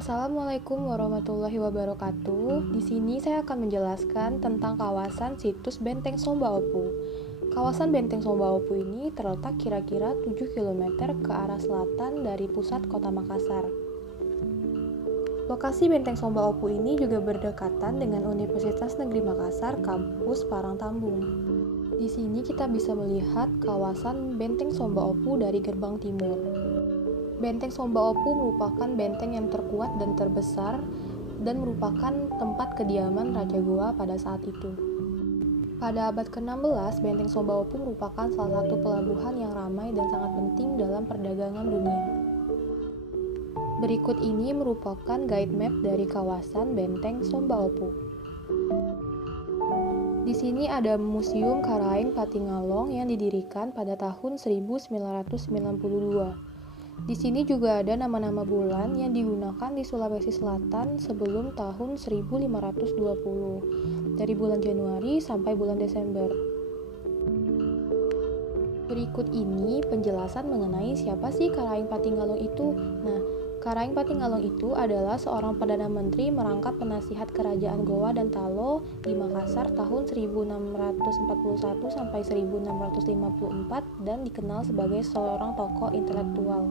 Assalamualaikum warahmatullahi wabarakatuh. Di sini saya akan menjelaskan tentang kawasan situs Benteng Sombaopu. Kawasan Benteng Sombaopu ini terletak kira-kira 7 km ke arah selatan dari pusat kota Makassar. Lokasi Benteng Sombaopu ini juga berdekatan dengan Universitas Negeri Makassar, kampus Parangtambung. Di sini kita bisa melihat kawasan Benteng Sombaopu dari gerbang timur. Benteng Sombaopu merupakan benteng yang terkuat dan terbesar dan merupakan tempat kediaman Raja Goa pada saat itu. Pada abad ke-16, Benteng Sombaopu merupakan salah satu pelabuhan yang ramai dan sangat penting dalam perdagangan dunia. Berikut ini merupakan guide map dari kawasan Benteng Sombaopu. Di sini ada Museum Karaeng Patingalong yang didirikan pada tahun 1992. Di sini juga ada nama-nama bulan yang digunakan di Sulawesi Selatan sebelum tahun 1520, dari bulan Januari sampai bulan Desember. Berikut ini penjelasan mengenai siapa sih Karaeng Patingalong itu. Nah, Karaeng Patingalong itu adalah seorang Perdana Menteri merangkap penasihat Kerajaan Goa dan Talo di Makassar tahun 1641 sampai 1654 dan dikenal sebagai seorang tokoh intelektual.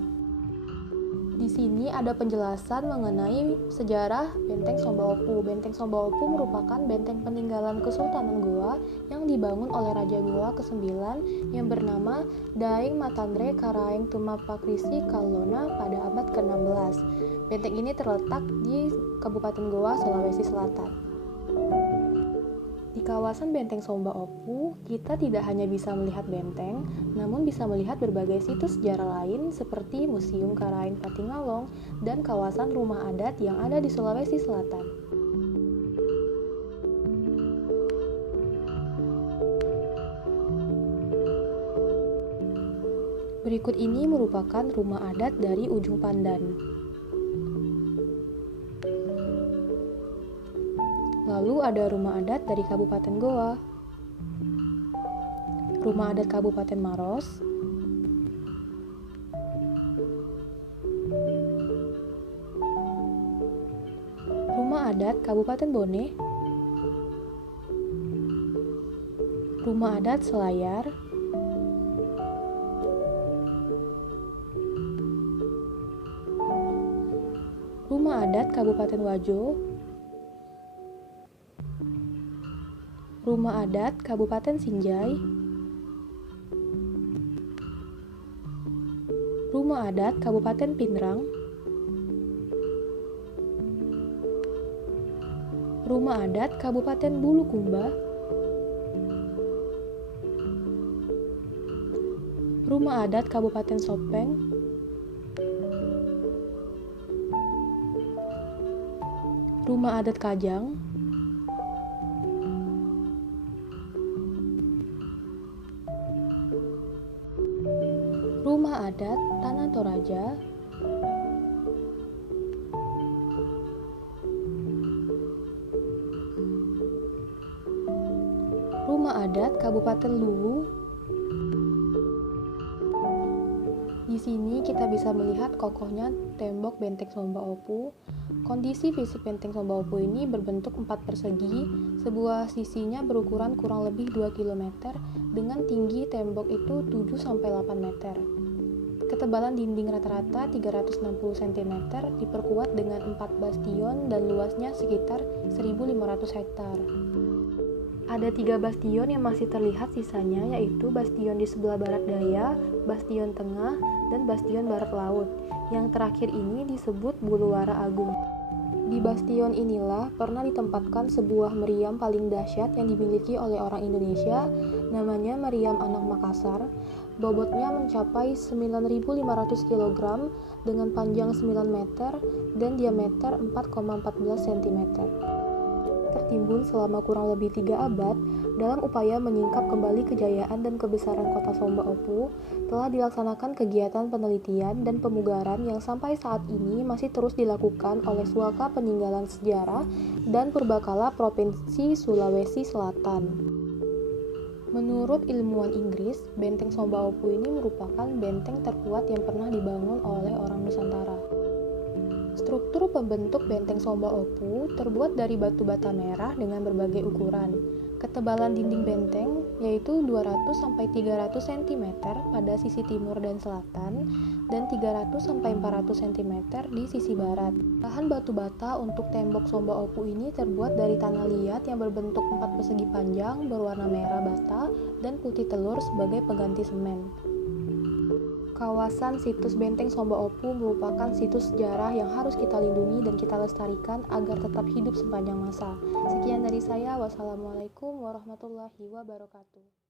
Di sini ada penjelasan mengenai sejarah Benteng Sombaopu. Benteng Sombaopu merupakan benteng peninggalan Kesultanan Goa yang dibangun oleh Raja Goa ke-9 yang bernama Daeng Matandre Karaeng Tumapakrisi Kallona pada abad ke-16. Benteng ini terletak di Kabupaten Goa, Sulawesi Selatan. Di kawasan Benteng Sombaopu, kita tidak hanya bisa melihat benteng, namun bisa melihat berbagai situs sejarah lain seperti Museum Karaeng Patingalong dan kawasan rumah adat yang ada di Sulawesi Selatan. Berikut ini merupakan rumah adat dari Ujung Pandan. Lalu ada rumah adat dari Kabupaten Goa, rumah adat Kabupaten Maros, rumah adat Kabupaten Bone, rumah adat Selayar, rumah adat Kabupaten Wajo, rumah adat Kabupaten Sinjai, rumah adat Kabupaten Pinrang, rumah adat Kabupaten Bulukumba, rumah adat Kabupaten Sopeng, rumah adat Kajang, rumah adat Tanah Toraja, rumah adat Kabupaten Luwu. Di sini kita bisa melihat kokohnya tembok Benteng Sombaopu. Kondisi fisik Benteng Sombaopu ini berbentuk 4 persegi, sebuah sisinya berukuran kurang lebih 2 km dengan tinggi tembok itu 7-8 meter. Ketebalan dinding rata-rata 360 cm diperkuat dengan 4 bastion dan luasnya sekitar 1.500 hektar. Ada 3 bastion yang masih terlihat sisanya, yaitu bastion di sebelah barat daya, bastion tengah, dan bastion barat laut. Yang terakhir ini disebut Buluwara Agung. Di bastion inilah pernah ditempatkan sebuah meriam paling dahsyat yang dimiliki oleh orang Indonesia, namanya Meriam Anak Makassar. Bobotnya mencapai 9.500 kg dengan panjang 9 meter dan diameter 4,14 cm. Tertimbun selama kurang lebih 3 abad, dalam upaya menyingkap kembali kejayaan dan kebesaran kota Sombaopu, telah dilaksanakan kegiatan penelitian dan pemugaran yang sampai saat ini masih terus dilakukan oleh Suaka Peninggalan Sejarah dan Purbakala Provinsi Sulawesi Selatan. Menurut ilmuwan Inggris, Benteng Sombaopu ini merupakan benteng terkuat yang pernah dibangun oleh orang Nusantara. Struktur pembentuk benteng Somba Opu terbuat dari batu bata merah dengan berbagai ukuran. Ketebalan dinding benteng yaitu 200-300 cm pada sisi timur dan selatan dan 300-400 cm di sisi barat. Bahan batu bata untuk tembok Somba Opu ini terbuat dari tanah liat yang berbentuk 4 persegi panjang berwarna merah bata dan putih telur sebagai pengganti semen. Kawasan situs Benteng Somba Opu merupakan situs sejarah yang harus kita lindungi dan kita lestarikan agar tetap hidup sepanjang masa. Sekian dari saya, wassalamualaikum warahmatullahi wabarakatuh.